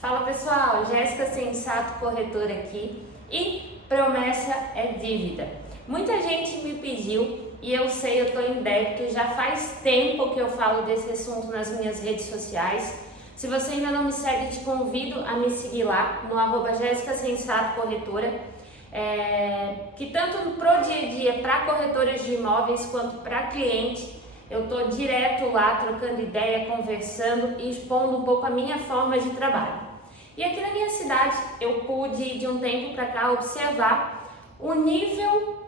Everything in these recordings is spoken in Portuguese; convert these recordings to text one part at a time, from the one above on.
Fala pessoal, Jéssica Sensato, corretora aqui, e promessa é dívida. Muita gente me pediu e eu sei, eu estou em débito, já faz tempo que eu falo desse assunto nas minhas redes sociais. Se você ainda não me segue, te convido a me seguir lá no @Jéssica Sensato corretora, que tanto pro dia a dia para corretoras de imóveis quanto para cliente, eu estou direto lá trocando ideia, conversando e expondo um pouco a minha forma de trabalho. E aqui na minha cidade eu pude de um tempo para cá observar o nível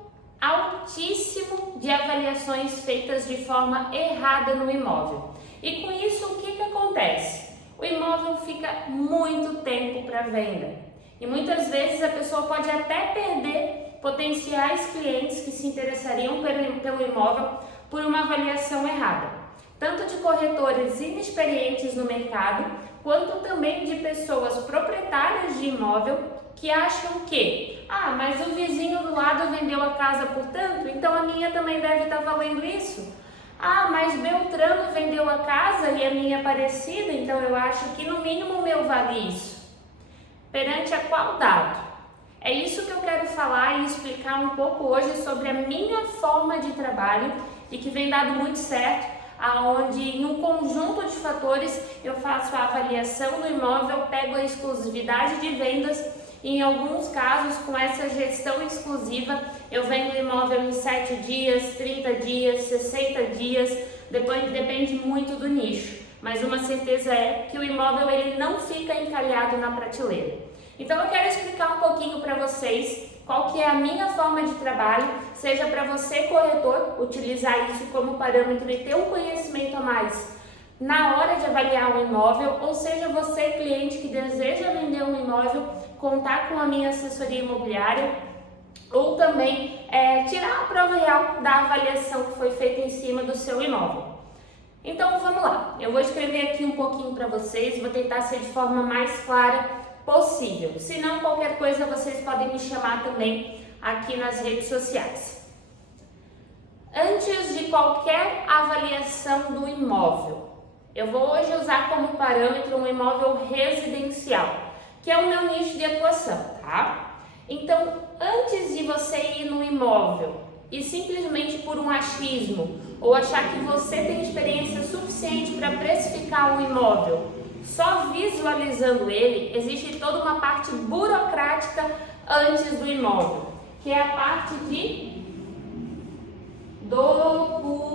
altíssimo de avaliações feitas de forma errada no imóvel. E com isso o que acontece? O imóvel fica muito tempo para venda. E muitas vezes a pessoa pode até perder potenciais clientes que se interessariam pelo imóvel por uma avaliação errada, tanto de corretores inexperientes no mercado, quanto também de pessoas proprietárias de imóvel que acham que, mas o vizinho do lado vendeu a casa por tanto, então a minha também deve estar valendo isso. Mas Beltrano vendeu a casa e a minha é parecida, então eu acho que no mínimo o meu vale isso. Perante a qual dado? É isso que eu quero falar e explicar um pouco hoje sobre a minha forma de trabalho e que vem dado muito certo, aonde em um conjunto de fatores eu faço a avaliação do imóvel, pego a exclusividade de vendas e em alguns casos com essa gestão exclusiva eu vendo o imóvel em 7 dias, 30 dias, 60 dias, depende muito do nicho. Mas uma certeza é que o imóvel ele não fica encalhado na prateleira. Então eu quero explicar um pouquinho para vocês qual que é a minha forma de trabalho, seja para você corretor utilizar isso como parâmetro e ter um conhecimento a mais na hora de avaliar um imóvel, ou seja você cliente que deseja vender um imóvel, contar com a minha assessoria imobiliária, ou também tirar a prova real da avaliação que foi feita em cima do seu imóvel. Então vamos lá, eu vou escrever aqui um pouquinho para vocês, vou tentar ser de forma mais clara possível. Se não, qualquer coisa vocês podem me chamar também aqui nas redes sociais. Antes de qualquer avaliação do imóvel, eu vou hoje usar como parâmetro um imóvel residencial, que é o meu nicho de atuação, tá? Então, antes de você ir no imóvel e simplesmente por um achismo ou achar que você tem experiência suficiente para precificar um imóvel, só visualizando ele, existe toda uma parte burocrática antes do imóvel, que é a parte de documentação,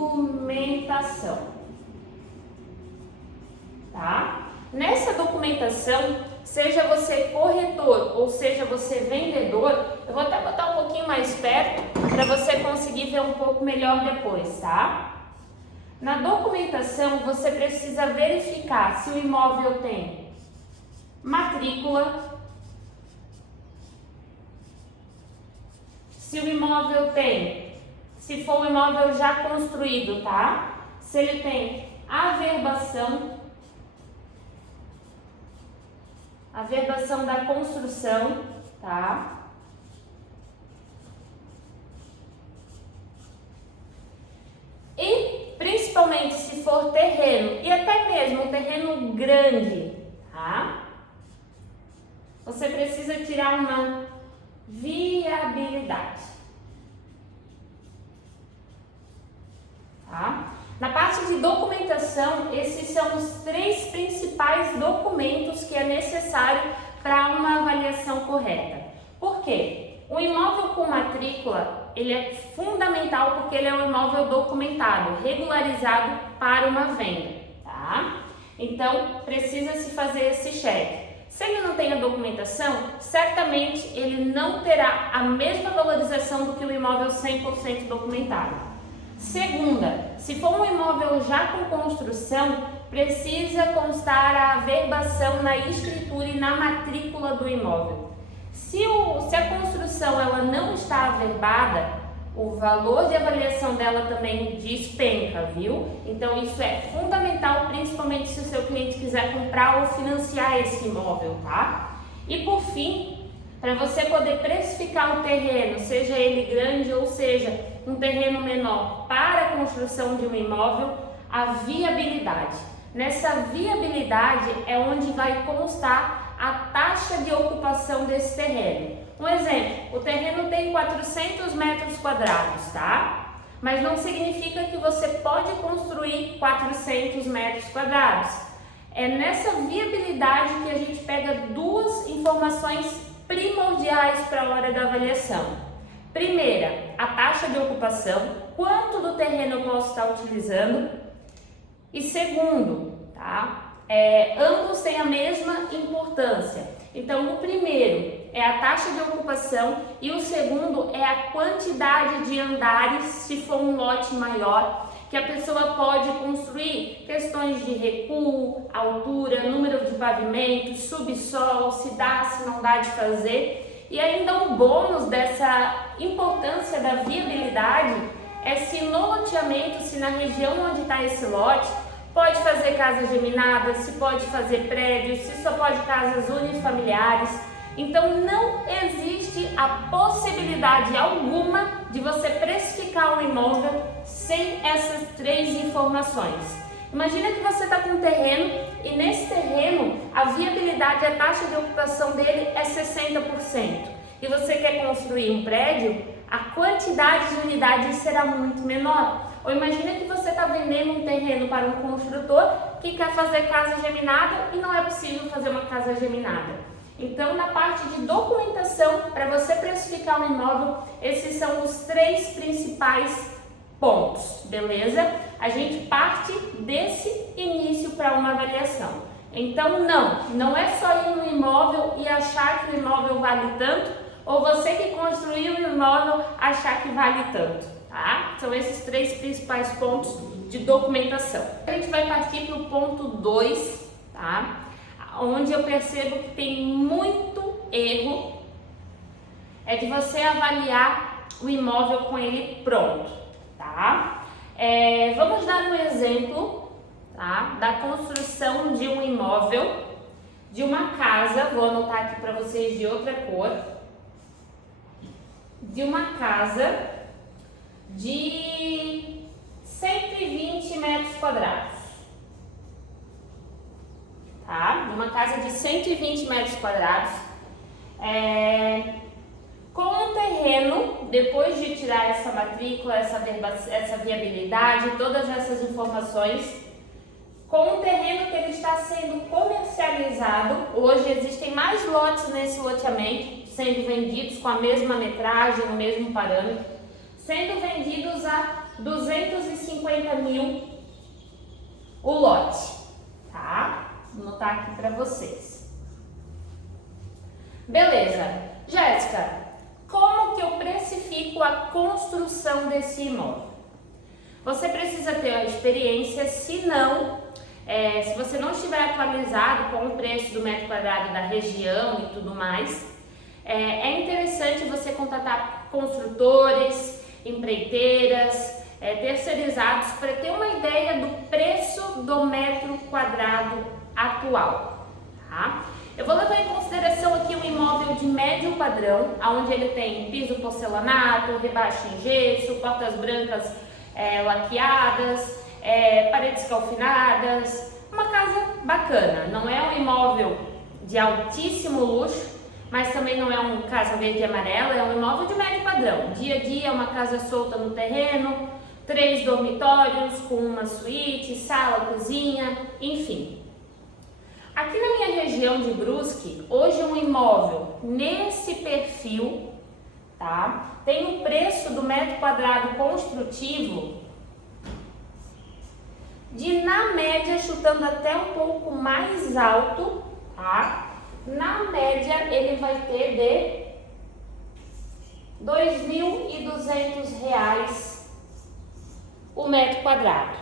tá? Nessa documentação, seja você corretor ou seja você vendedor, eu vou até botar um pouquinho mais perto para você conseguir ver um pouco melhor depois, tá? Na documentação, você precisa verificar se o imóvel tem matrícula, se o imóvel tem, se for um imóvel já construído, tá? Se ele tem averbação da construção, tá? E principalmente se for terreno, e até mesmo um terreno grande, tá? Você precisa tirar uma viabilidade, tá? Na parte de documentação, esses são os 3 principais documentos que é necessário para uma avaliação correta. Por quê? O imóvel com matrícula, ele é fundamental porque ele é um imóvel documentado, regularizado para uma venda, tá? Então, precisa se fazer esse cheque. Se ele não tem a documentação, certamente ele não terá a mesma valorização do que o imóvel 100% documentado. Segunda, se for um imóvel já com construção, precisa constar a averbação na escritura e na matrícula do imóvel. Se a construção ela não está averbada, o valor de avaliação dela também despenca, viu? Então isso é fundamental, principalmente se o seu cliente quiser comprar ou financiar esse imóvel, tá? E por fim, para você poder precificar o terreno, seja ele grande ou seja um terreno menor, para a construção de um imóvel, a viabilidade. Nessa viabilidade é onde vai constar taxa de ocupação desse terreno. Um exemplo, o terreno tem 400 metros quadrados, tá? Mas não significa que você pode construir 400 metros quadrados. É nessa viabilidade que a gente pega duas informações primordiais para a hora da avaliação. Primeira, a taxa de ocupação, quanto do terreno eu posso estar utilizando. E segundo, tá? Ambos têm a mesma importância. Então, o primeiro é a taxa de ocupação e o segundo é a quantidade de andares, se for um lote maior, que a pessoa pode construir. Questões de recuo, altura, número de pavimentos, subsolo, se dá, se não dá de fazer. E ainda um bônus dessa importância da viabilidade é se no loteamento, se na região onde está esse lote, pode fazer casas geminadas, se pode fazer prédios, se só pode casas unifamiliares. Então não existe a possibilidade alguma de você precificar um imóvel sem essas três informações. Imagina que você está com um terreno e nesse terreno a viabilidade, a taxa de ocupação dele é 60%. E você quer construir um prédio, a quantidade de unidades será muito menor. Ou imagina que você está vendendo um terreno para um construtor que quer fazer casa geminada e não é possível fazer uma casa geminada. Então, na parte de documentação, para você precificar um imóvel, esses são os três principais pontos, beleza? A gente parte desse início para uma avaliação. Então, não é só ir no imóvel e achar que o imóvel vale tanto, ou você que construiu o imóvel achar que vale tanto. Tá? São esses três principais pontos de documentação. A gente vai partir para o ponto 2, tá? Onde eu percebo que tem muito erro, é de você avaliar o imóvel com ele pronto, tá? Vamos dar um exemplo, tá? Da construção de um imóvel, de uma casa, vou anotar aqui para vocês de outra cor, de uma casa de 120 metros quadrados, tá? Uma casa de 120 metros quadrados, com um terreno, depois de tirar essa matrícula, essa viabilidade, todas essas informações, com um terreno que ele está sendo comercializado. Hoje existem mais lotes nesse loteamento, sendo vendidos com a mesma metragem, o mesmo parâmetro, sendo vendidos a 250 mil o lote, tá? Vou anotar aqui para vocês. Beleza. Jéssica, como que eu precifico a construção desse imóvel? Você precisa ter a experiência, se você não estiver atualizado com o preço do metro quadrado da região e tudo mais, é interessante você contatar construtores, empreiteiras, terceirizados, para ter uma ideia do preço do metro quadrado atual, tá? Eu vou levar em consideração aqui um imóvel de médio padrão, onde ele tem piso porcelanato, rebaixo em gesso, portas brancas laqueadas, paredes calcinadas, uma casa bacana. Não é um imóvel de altíssimo luxo, mas também não é uma casa verde e amarela, é um imóvel de médio padrão. Dia a dia, uma casa solta no terreno, 3 dormitórios com uma suíte, sala, cozinha, enfim. Aqui na minha região de Brusque, hoje um imóvel nesse perfil, tá? Tem um preço do metro quadrado construtivo de, na média, chutando até um pouco mais alto, tá? Na média, ele vai ter de R$ 2.200 o metro quadrado,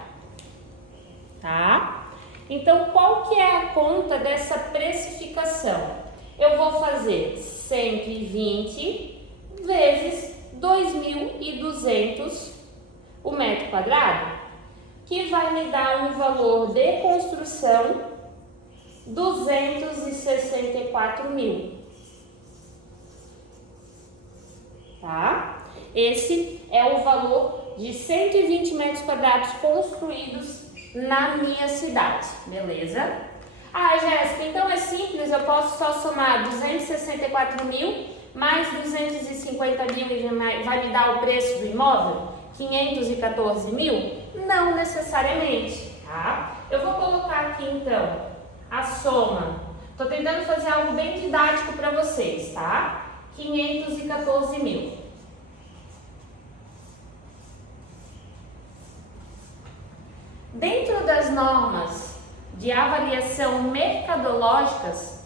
tá? Então, qual que é a conta dessa precificação? Eu vou fazer 120 vezes 2.200 o metro quadrado, que vai me dar um valor de construção 264 mil, tá? Esse é o valor de 120 metros quadrados construídos na minha cidade, beleza? Ah, Jéssica, então é simples, eu posso só somar 264 mil mais 250 mil e vai me dar o preço do imóvel? 514 mil? Não necessariamente, tá? Eu vou colocar aqui então a soma. Estou tentando fazer algo bem didático para vocês, tá? 514 mil. Dentro das normas de avaliação mercadológicas,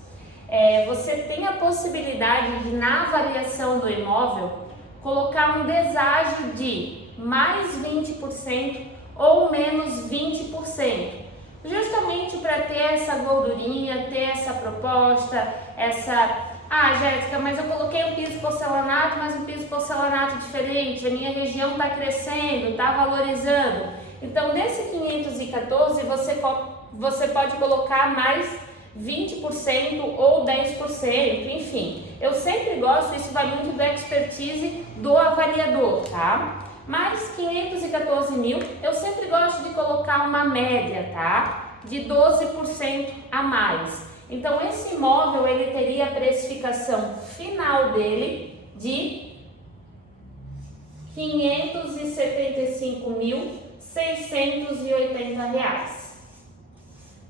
você tem a possibilidade de, na avaliação do imóvel, colocar um deságio de mais 20% ou menos 20%, justamente para ter essa gordurinha, ter essa proposta, Ah, Jéssica, mas eu coloquei um piso porcelanato, mas um piso porcelanato diferente, a minha região está crescendo, está valorizando. Então, nesse 514, você pode colocar mais 20% ou 10%, enfim. Eu sempre gosto, isso vai muito da expertise do avaliador, tá? Mais 514 mil, eu sempre gosto de colocar uma média, tá? De 12% a mais. Então, esse imóvel, ele teria a precificação final dele de R$ 575.680.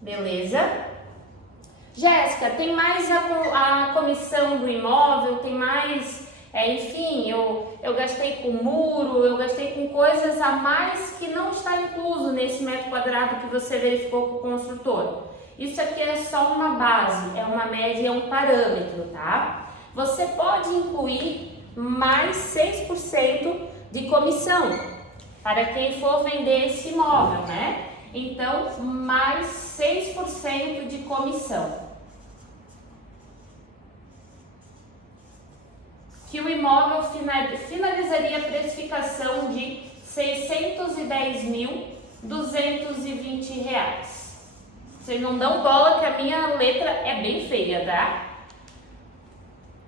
Beleza? Jéssica, tem mais a comissão do imóvel, tem mais, enfim, eu gastei com muro, eu gastei com coisas a mais que não está incluso nesse metro quadrado que você verificou com o construtor. Isso aqui é só uma base, é uma média, é um parâmetro, tá? Você pode incluir mais 6% de comissão para quem for vender esse imóvel, né? Então, mais 6% de comissão. Que o imóvel finalizaria a precificação de R$ 610.220. Vocês não dão bola que a minha letra é bem feia, tá?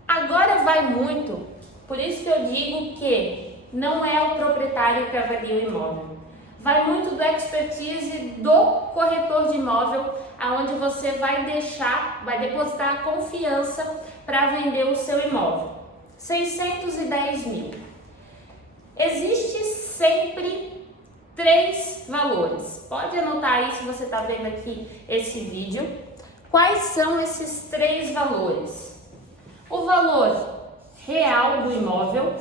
Agora vai muito, por isso que eu digo que não é o proprietário que avalia o imóvel. Vai muito do expertise do corretor de imóvel, aonde você vai depositar a confiança para vender o seu imóvel. 610 mil. Existe sempre 3 valores. Pode anotar aí se você está vendo aqui esse vídeo. Quais são esses 3 valores? O valor real do imóvel,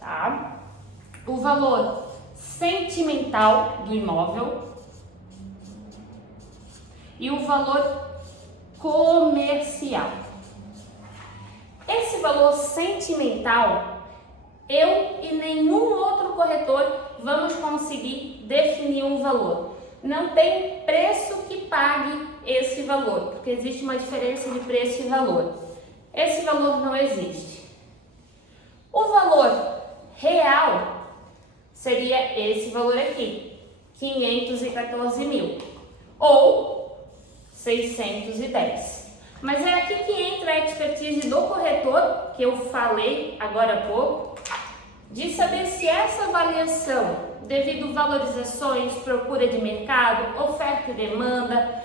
tá? O valor sentimental do imóvel e o valor comercial. Esse valor sentimental, eu e nenhum outro corretor vamos conseguir definir um valor. Não tem preço que pague esse valor, porque existe uma diferença de preço e valor. Esse valor não existe. O valor real seria esse valor aqui, 514 mil ou 610. Mas é aqui que entra a expertise do corretor, que eu falei agora há pouco, de saber se essa avaliação, devido a valorizações, procura de mercado, oferta e demanda,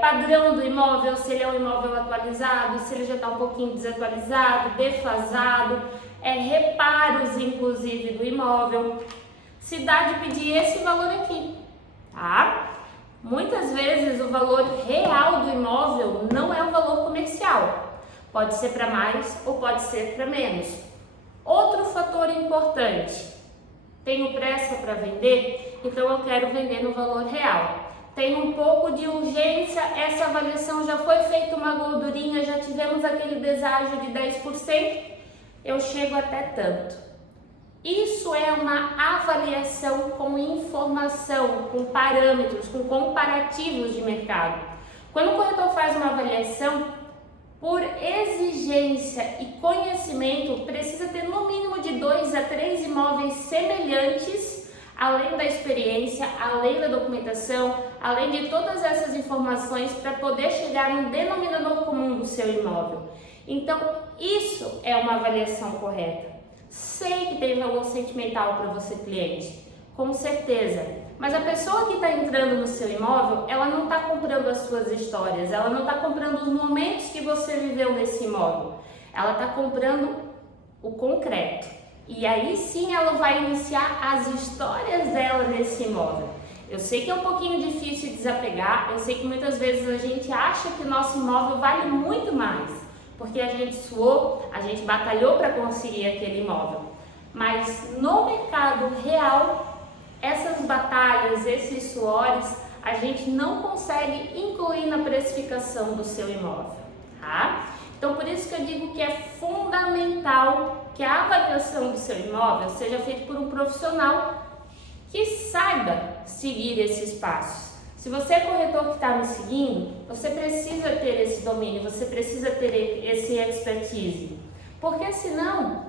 padrão do imóvel, se ele é um imóvel atualizado, se ele já está um pouquinho desatualizado, defasado, reparos inclusive do imóvel, se dá de pedir esse valor aqui, tá? Muitas vezes o valor real do imóvel não é o valor comercial, pode ser para mais ou pode ser para menos. Outro fator importante, tenho pressa para vender, então eu quero vender no valor real. Tem um pouco de urgência, essa avaliação já foi feita uma gordurinha, já tivemos aquele deságio de 10%, eu chego até tanto. Isso é uma avaliação com informação, com parâmetros, com comparativos de mercado. Quando o corretor faz uma avaliação, por exigência e conhecimento, precisa ter no mínimo de 2 a 3 imóveis semelhantes, além da experiência, além da documentação, além de todas essas informações para poder chegar no denominador comum do seu imóvel. Então, isso é uma avaliação correta. Sei que tem valor sentimental para você, cliente, com certeza, Mas a pessoa que está entrando no seu imóvel, ela não está comprando as suas histórias, ela não está comprando os momentos que você viveu nesse imóvel, ela está comprando o concreto. E aí sim ela vai iniciar as histórias dela nesse imóvel. Eu sei que é um pouquinho difícil desapegar, eu sei que muitas vezes a gente acha que o nosso imóvel vale muito mais, porque a gente suou, a gente batalhou para conseguir aquele imóvel. Mas no mercado real, essas batalhas, esses suores, a gente não consegue incluir na precificação do seu imóvel, tá? Então, por isso que eu digo que é fundamental que a avaliação do seu imóvel seja feita por um profissional que saiba seguir esses passos. Se você é corretor que está me seguindo, você precisa ter esse domínio, você precisa ter esse expertise, porque senão,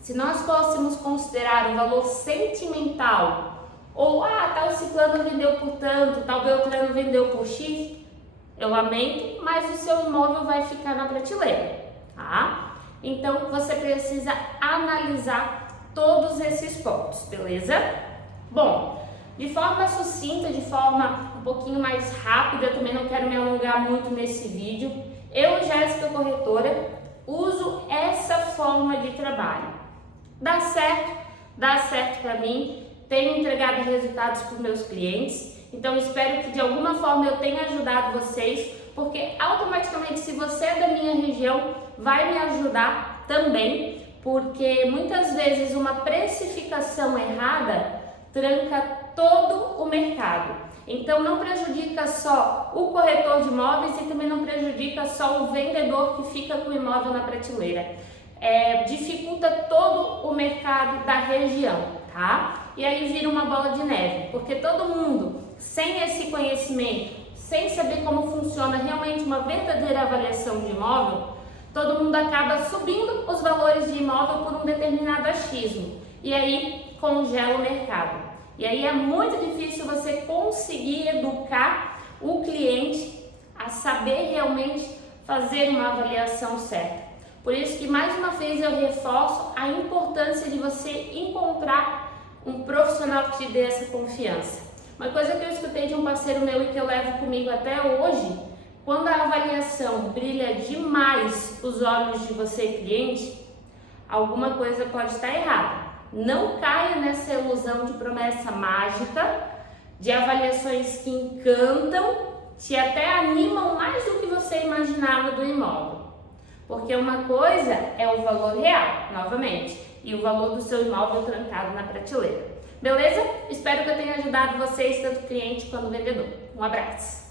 se nós fôssemos considerar o valor sentimental, ou tal ciclano vendeu por tanto, tal Beltrano vendeu por X, eu lamento, mas o seu imóvel vai ficar na prateleira, tá? Então você precisa analisar todos esses pontos, beleza? Bom, de forma sucinta, de forma um pouquinho mais rápida, eu também não quero me alongar muito nesse vídeo, eu, Jéssica Corretora, uso essa forma de trabalho. Dá certo para mim, tenho entregado resultados para os meus clientes, então espero que de alguma forma eu tenha ajudado vocês, porque automaticamente se você é da minha região, vai me ajudar também, porque muitas vezes uma precificação errada tranca todo o mercado. Então não prejudica só o corretor de imóveis e também não prejudica só o vendedor que fica com o imóvel na prateleira. Dificulta todo o mercado da região, tá? E aí vira uma bola de neve, porque todo mundo, sem esse conhecimento, sem saber como funciona realmente uma verdadeira avaliação de imóvel, todo mundo acaba subindo os valores de imóvel por um determinado achismo, e aí congela o mercado. E aí é muito difícil você conseguir educar o cliente a saber realmente fazer uma avaliação certa. Por isso que mais uma vez eu reforço a importância de você encontrar um profissional que te dê essa confiança. Uma coisa que eu escutei de um parceiro meu e que eu levo comigo até hoje, quando a avaliação brilha demais os olhos de você, cliente, alguma coisa pode estar errada. Não caia nessa ilusão de promessa mágica, de avaliações que encantam, te até animam mais do que você imaginava do imóvel. Porque uma coisa é o valor real, novamente, e o valor do seu imóvel trancado na prateleira. Beleza? Espero que eu tenha ajudado vocês, tanto cliente quanto vendedor. Um abraço!